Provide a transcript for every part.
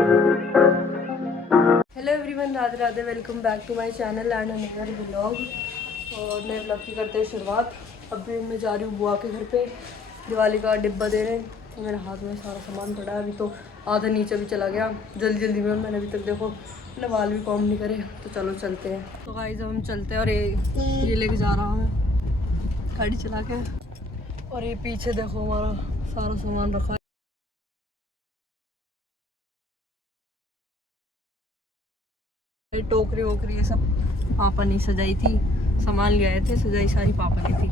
Hello everyone, Radhe Radhe. Welcome back to my channel and another vlog. और नए vlog की करते हैं शुरुआत। अभी मैं जा रही हूँ बुआ के घर पे, दिवाली का डिब्बा दे रहे हैं। तो मेरे हाथ में सारा सामान पड़ा है। अभी तो आधा नीचे भी चला गया जल्दी जल्दी में। मैंने अभी तक देखो अपने बाल भी कॉम नहीं करे। तो चलो चलते हैं। तो गाइस हम चलते हैं। और ये लेके जा रहा हूँ गाड़ी चला के। और ये पीछे देखो हमारा सारा सामान रखा है। टोकरी वोकरी ये सब पापा ने सजाई थी। सामान ले आए थे, सजाई सारी पापा ने थी।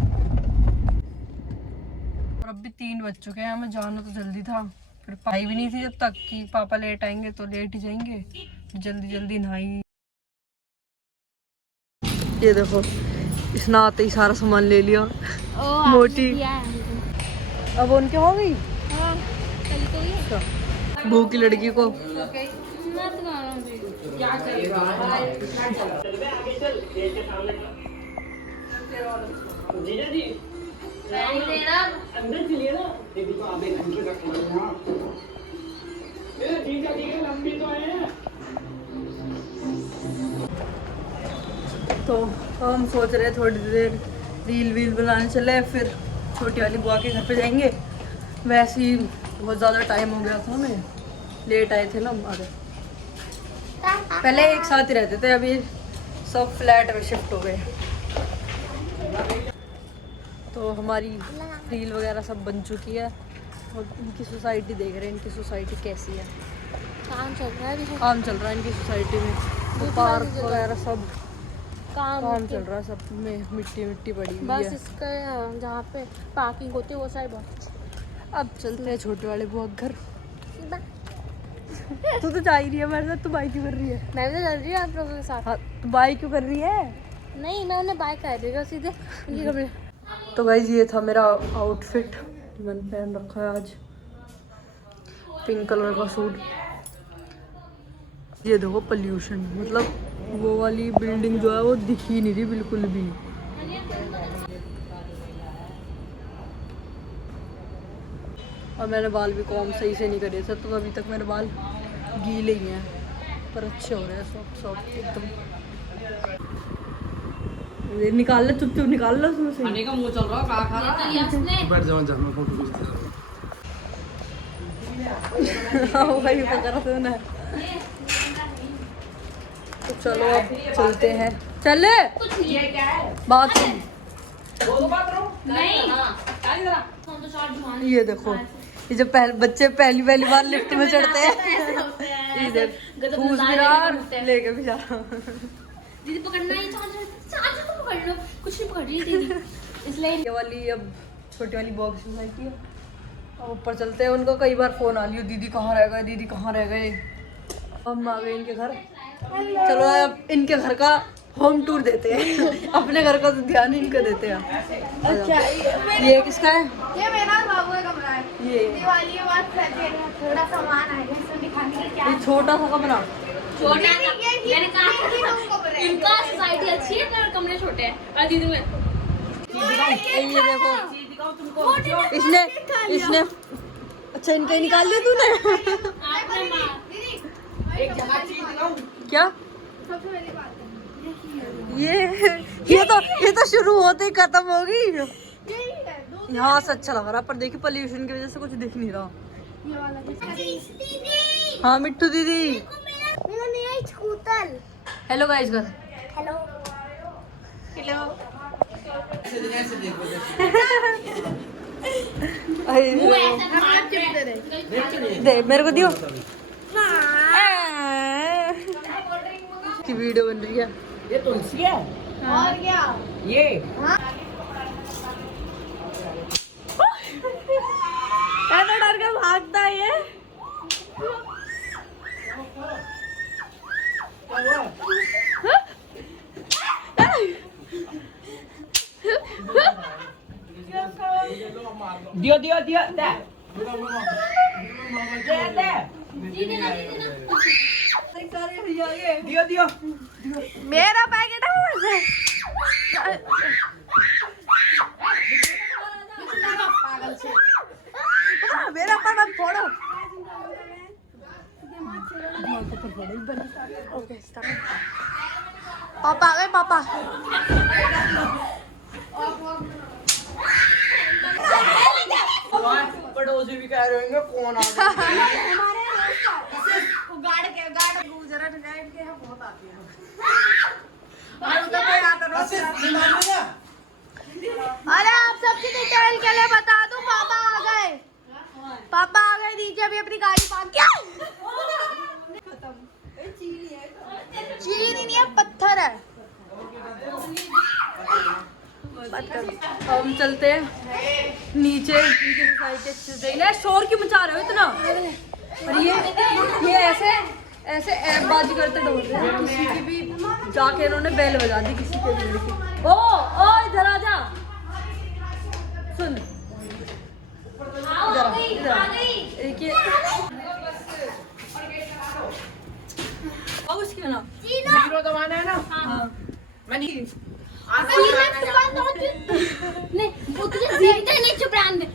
और अब भी 3 बज चुके हैं। हमें जाना तो जल्दी था, फिर पाई भी नहीं थी जब तक कि पापा लेट आएंगे तो लेट ही जाएंगे। जल्दी जल्दी नहाई। ये देखो इसने आते ही सारा सामान ले लिया। मोटी अब उनके हो गई भूख की लड़की को। तो हम सोच रहे थोड़ी देर रील वील बनाने चले, फिर छोटी वाली बुआ के घर पे जाएंगे। वैसे ही बहुत ज़्यादा टाइम हो गया था, हमें लेट आए थे ना हमारे। पहले एक साथ ही रहते थे, अभी सब फ्लैट में शिफ्ट हो गए। तो हमारी रील वगैरह सब बन चुकी है। और इनकी सोसाइटी देख रहे हैं, इनकी सोसाइटी कैसी है। काम चल रहा है, काम चल रहा है इनकी सोसाइटी में। तो पार्क वगैरह सब काम चल रहा है, सब में मिट्टी मिट्टी पड़ी हुई है। बस इसका जहाँ पे पार्किंग होती है वो साइड बहुत। अब चलते हैं छोटे वाले बुआ के घर। तू तो जा ही रही है मेरे साथ, तू बाइक क्यों कर रही है? मैं भी चल रही हूँ आप लोगों के साथ। हाँ, तू बाइक क्यों कर रही है? नहीं, मैं उन्हें बाइक कर देगा सीधे इनके कमरे। तो गाइस ये था मेरा आउटफिट, मैंने पहन रखा है आज पिंक कलर का सूट। ये देखो पोल्यूशन, मतलब वो वाली बिल्डिंग जो है वो दिख ही नहीं रही बिल्कुल भी। और मैंने बाल भी कॉम सही से नहीं करे थे, तो अभी तक मेरे बाल गीले ही हैं, पर अच्छे हो रहे हैं सॉफ्ट सॉफ्ट एकदम। ये निकाल ले, चुप चुप निकाल लो उसमें से। खाने का मुंह चल रहा है, खा रहा बैठ जाओ जाना फोटो खींचते रहो। वही पकड़ा तूने। तो चलो अब चलते हैं। चले ये क्या है बात सुन। नहीं ये देखो, ये जो बच्चे पहली बार लिफ्ट में चढ़ते हैं। ये देख ठूस भी रहा और लेके भी जा रहा हूँ। दीदी पकड़ना है, चार्जर को पकड़ लो। कुछ नहीं पकड़ रही दीदी, इसलिए ये वाली अब छोटी वाली बॉक्स सोसाइटी है। अब ऊपर चलते हैं। उनको कई बार फोन आ लियो, दीदी कहाँ रह गए, दीदी कहाँ रह गए। हम आ गए इनके घर। चलो अब इनके घर का होम टूर देते हैं। अपने घर का तो ध्यान इनका देते हैं। अच्छा ये किसका है? ये मेरा बाबू का कमरा है। ये दिवाली के बाद थोड़ा सामान आएगा, इसमें दिखाने के क्या ये छोटा सा कमरा। छोटा मैंने कहा इनका सोसाइटी अच्छी है पर कमरे छोटे हैं। और दीदी में ये देखो इसने अच्छा इनके निकाल लिया तूने। एक जगह चीज दिखाऊं क्या सबसे पहली बात है ये तो शुरू होते ही खत्म होगी। यही है। यहाँ से अच्छा लग रहा, पर देखिए पोल्यूशन की वजह से कुछ दिख नहीं रहा। ये वाला हाँ मिट्टू दीदी। मेरा नया स्कूटर। हेलो गाइस घर। Hello hello. दे मेरे को दियो। की वीडियो बन रही है। ये तुलसी है और क्या ये ऐसा डर के भागता है ये। दियो दियो दियो दे दे दियो दियो मेरा पैकेट है। मेरा पर मत फोड़ो। Okay start. पापा आ गए पापा। पड़ोसी भी कह रहे होंगे कौन आ गया। उगाड़ के गुजरा डिजाइन के हम बहुत आती है। अरे आप सबकी डिटेल के लिए बता दूं, पापा आ गए। पापा आ गए नीचे, अभी अपनी गाड़ी पार्क किया। चीनी नहीं है, पत्थर है। हम चलते हैं नीचे सोसाइटी अच्छे से देखना। शोर क्यों मचा रहे हो इतना? और ये ऐसे ऐपबाजी करते ढूंढ रहे हैं किसी की भी, जाके इन्होंने बेल बजा दी किसी के भी की। ओ इधर आ जा, सुन देखिए उसकी ना जीरो दबाना है ना। हाँ मनी नहीं वो तुझे जीते नहीं, चुप रहने दे।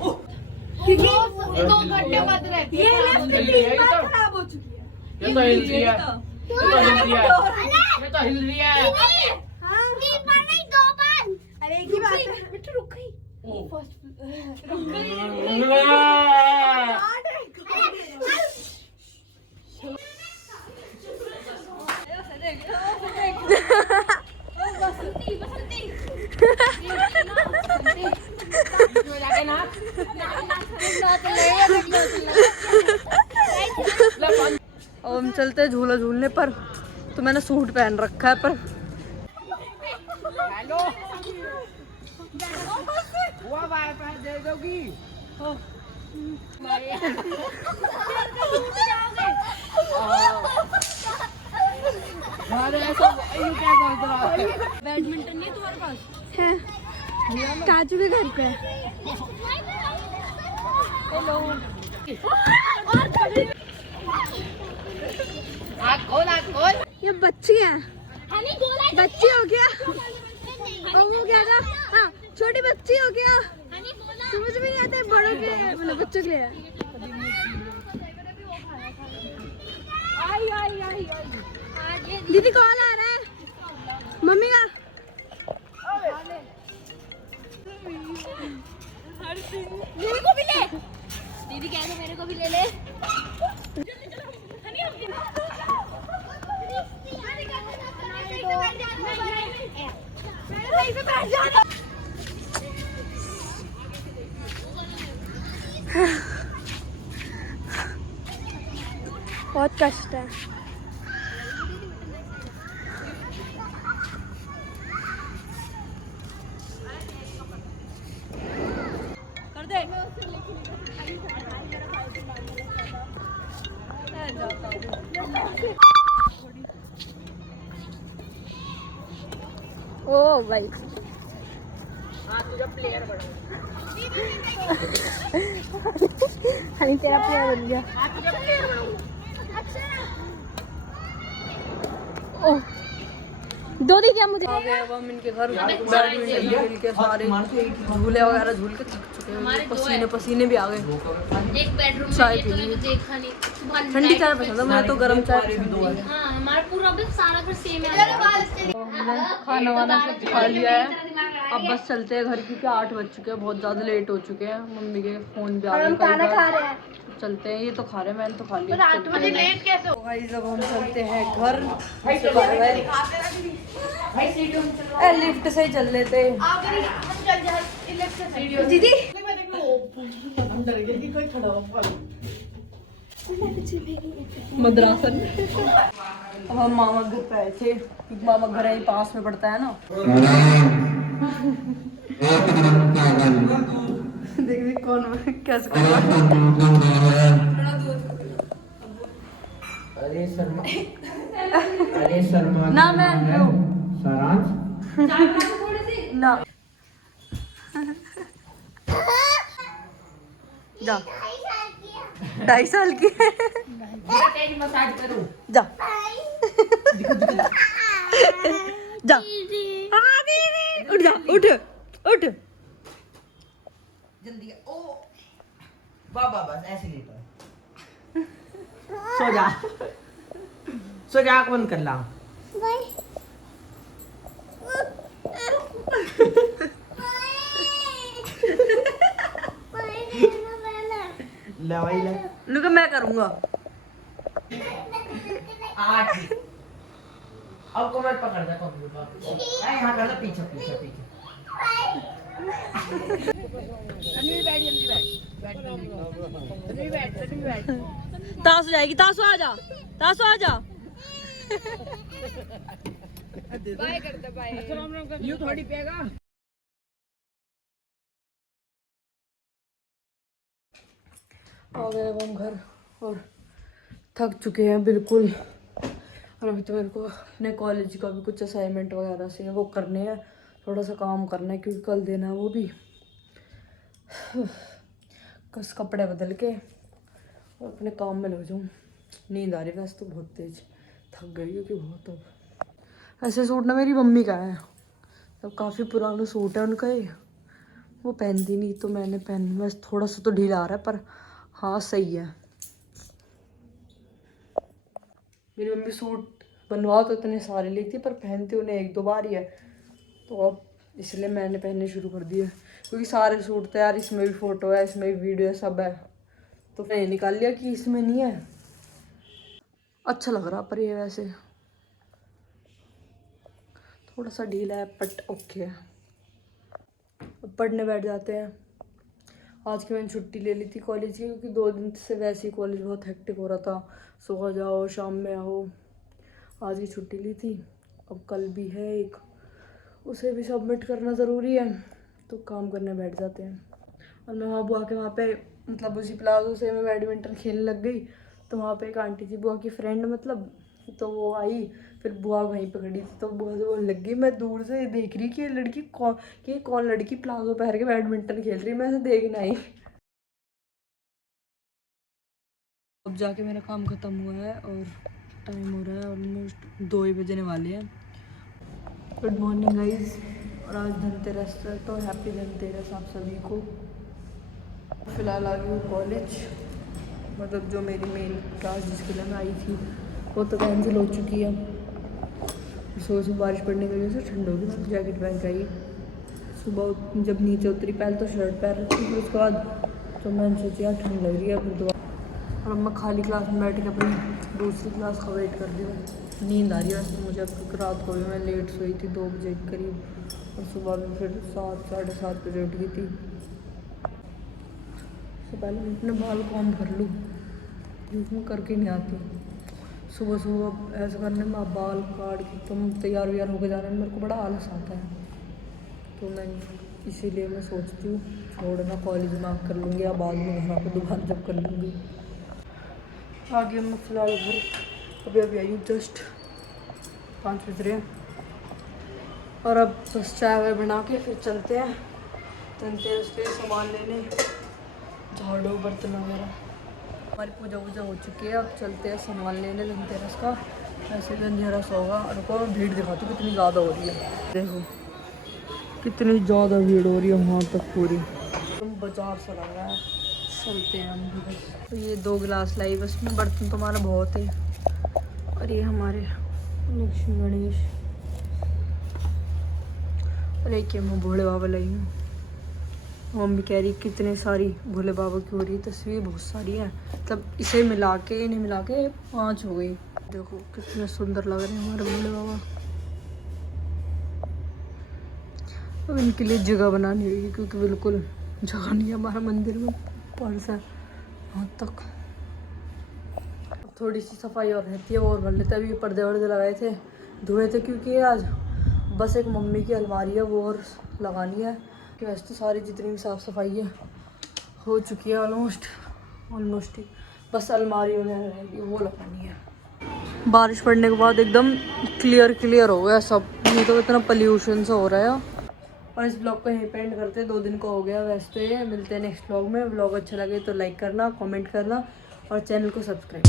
2 घंटे बाद रहती है। ये खराब हो चुकी है। ये तो हिल रही है, ये तो हिल रही है, ये तो हिल रही है। तीन बार नहीं, 2 बार। अरे एक ही बात है। बेटा रुक गई। बसंती बसंती अब हम चलते हैं झूला झूलने पर। तो मैंने सूट पहन रखा है पर हेलो वो वाईफाई दे दोगी? अरे ऐसा ये क्या कर रहा है? बैडमिंटन नहीं तुम्हारे पास है? काजू के घर पे हेलो। खोल ये बच्ची है, बच्ची हो गया और वो क्या था? हाँ छोटी बच्ची हो गया। समझ में नहीं आता है, बड़ों के मतलब बच्चों के लिए। दीदी कॉल आ रहा है मम्मी का। मेरे को भी ले। दीदी कह रहे मेरे को भी ले ले। बहुत कष्ट है। कर दे। ओ भाई हनी तेरा प्लेयर बन गया। ओह दो दी क्या मुझे। आ गए अब हम इनके घर बैडमिंटन खेल के सारे झूले वगैरह झूल के थक चुके हैं, पसीने पसीने भी आ गए। एक बेडरूम में चाय ये पी तो ली। मैंने देखा नहीं। सुबह ठंडी चाय पसंद है मुझे तो, गर्म चाय पसंद है। हाँ हमारा पूरा भी सारा घर सेम है। खाना वाना सब खा लिया है, अब बस चलते हैं घर क्योंकि 8 बज चुके हैं, बहुत ज़्यादा लेट हो चुके हैं। मम्मी के फ़ोन पे आ गए। खाना खा रहे हैं, चलते हैं। ये तो खा रहे हैं, मैंने तो खा लिया। लेट कैसे हो? भाई जब हम चलते हैं घर लिफ्ट से ही चल लेते हैं। दीदी मद्रासन। अब हम मामा घर पे आए थे क्योंकि मामा घर यही पास में पड़ता है ना। देख देख कौन कैसे कर रहा है। अरे शर्मा ना मैं सारांश ना जा 2.5 साल की मसाज करो। जा जा उठ जा उठ उठ। जल्दी ओ बाबा बस ऐसे लेटा सो जा। सो क्या आँख बंद कर ला। ले भाई ले। लुका मैं करूँगा। 8 अब कमर पकड़ दे कंप्यूटर। यहाँ कर दे पीछे पीछे पीछे। तासु जाएगी, तासु आ जा, तासु आ जा। बाय कर दे बाय। यू थोड़ी पिएगा। आ गए अब हम घर और थक चुके हैं बिल्कुल। और अभी तो मेरे को अपने कॉलेज का भी कुछ असाइनमेंट वगैरह से वो करने हैं, थोड़ा सा काम करना है क्योंकि कल देना है वो भी। कस कपड़े बदल के और अपने काम में लग जाऊँ। नींद आ रही वैसे तो बहुत तेज, थक गई क्योंकि बहुत। अब ऐसे सूट ना मेरी मम्मी का है, तब काफ़ी पुराना सूट है उनका ये, वो पहनती नहीं तो मैंने पहन, बस थोड़ा सा तो ढीला आ रहा है पर हाँ सही है। मेरी मम्मी सूट बनवा तो इतने सारे लेती पर पहनती उन्हें 1-2 बार ही है, तो अब इसलिए मैंने पहनने शुरू कर दिया क्योंकि सारे सूट तो यार इसमें भी फ़ोटो है, इसमें भी वीडियो है, सब है, तो मैंने निकाल लिया कि इसमें नहीं है। अच्छा लग रहा पर ये वैसे थोड़ा सा ढीला है बट ओके है। अब पढ़ने बैठ जाते हैं। आज की मैंने छुट्टी ले ली थी कॉलेज की क्योंकि 2 दिन से वैसे ही कॉलेज बहुत हेक्टिक हो रहा था, सुबह जाओ शाम में आओ। आज की छुट्टी ली थी, अब कल भी है एक, उसे भी सबमिट करना ज़रूरी है, तो काम करने बैठ जाते हैं। और मैं वहाँ बुआ के वहाँ पे मतलब उसी प्लाजो से मैं बैडमिंटन खेलने लग गई, तो वहाँ पे एक आंटी थी बुआ की फ्रेंड मतलब, तो वो आई, फिर बुआ वहीं पे खड़ी थी तो बुआ से बोलने लग गई। मैं दूर से देख रही कि ये लड़की कौन लड़की प्लाजो पहन के बैडमिंटन खेल रही, मैं ऐसे देखना ही। अब जाके मेरा काम ख़त्म हुआ है और टाइम हो रहा है ऑलमोस्ट 2 ही बजने वाले हैं। गुड मॉर्निंग गाइस, और आज धनतेरस है तो हैप्पी धनतेरस आप सभी को। फ़िलहाल आ गई हूँ कॉलेज, मतलब जो मेरी मेन क्लास जिसके लिए मैं आई थी वो तो कैंसिल हो चुकी है। सोच में बारिश पड़ने की वजह से ठंड होगी, मैं जैकेट पहन के आई। सुबह जब नीचे उतरी पहले तो शर्ट पहन रखी, फिर उसके बाद तो मैंने सोचा यार ठंड लग रही है, फिर दोबारा। और अब मैं खाली क्लास में बैठ के अपनी दूसरी क्लास का वेट कर रही हूँ। नींद आ रही है वैसे मुझे क्योंकि रात को भी मैं लेट सोई थी 2 बजे के करीब, और सुबह में फिर 7-7:30 बजे उठ गई थी। तो पहले मैं अपने बाल कॉम कर लूँ क्योंकि मैं करके नहीं आती। सुबह सुबह ऐसा करने में बाल काट के तुम तैयार व्यार होकर जाने में मेरे को बड़ा आलस आता है, तो मैं इसीलिए मैं सोचती हूँ छोड़ना, कॉलेज में कर लूँगी या बाद में घर आकर दोबारा जब कर लूँगी। आगे मैं फ़िलहाल घर अभी आई हूँ, जस्ट 5 बज रहे हैं, और अब बस चाय वाय बना के फिर चलते हैं धनतेरस के सामान लेने, झाड़ू बर्तन वगैरह। हमारी पूजा वूजा हो चुकी है, अब चलते हैं सामान लेने धनतेरस का। ऐसे भी अंधेरा सा होगा, और को भीड़ दिखाती हूँ कितनी ज़्यादा हो रही है। देखो कितनी ज़्यादा भीड़ हो रही है वहाँ तक पूरी, तुम बाजार सा लग रहा है। चलते हैं हम भी बस। तो ये 2 गिलास लाई, बस में बर्तन तुम्हारा बहुत है, और ये हमारे लक्ष्मी गणेश, और एक मैं भोले बाबा लाई हूँ। मम्मी कह रही कितने सारी भोले बाबा की हो रही है, तस्वीर बहुत सारी है, तब इसे मिला के इन्हें मिला के 5 हो गई। देखो कितने सुंदर लग रहे हैं हमारे भोले बाबा। अब इनके लिए जगह बनानी होगी क्योंकि बिल्कुल जगह नहीं है हमारा मंदिर में, पर्स है वहाँ तक। थोड़ी सी सफाई और रहती है और भर लेते। अभी पर्दे वर्दे लगाए थे, धोए थे क्योंकि आज बस एक मम्मी की अलमारी है वो और लगानी है, कि वैसे तो सारी जितनी भी साफ़ सफाई है हो चुकी है ऑलमोस्ट ही, बस अलमारी वगैरह रहेगी वो लगानी है। बारिश पड़ने के बाद एकदम क्लियर हो गया सब, नहीं तो इतना पोल्यूशन सा हो रहा है। और इस ब्लॉग को यहीं पे एंड करते हैं, 2 दिन का हो गया वैसे। मिलते हैं नेक्स्ट ब्लॉग में। ब्लॉग अच्छा लगे तो लाइक करना, कमेंट करना और चैनल को सब्सक्राइब।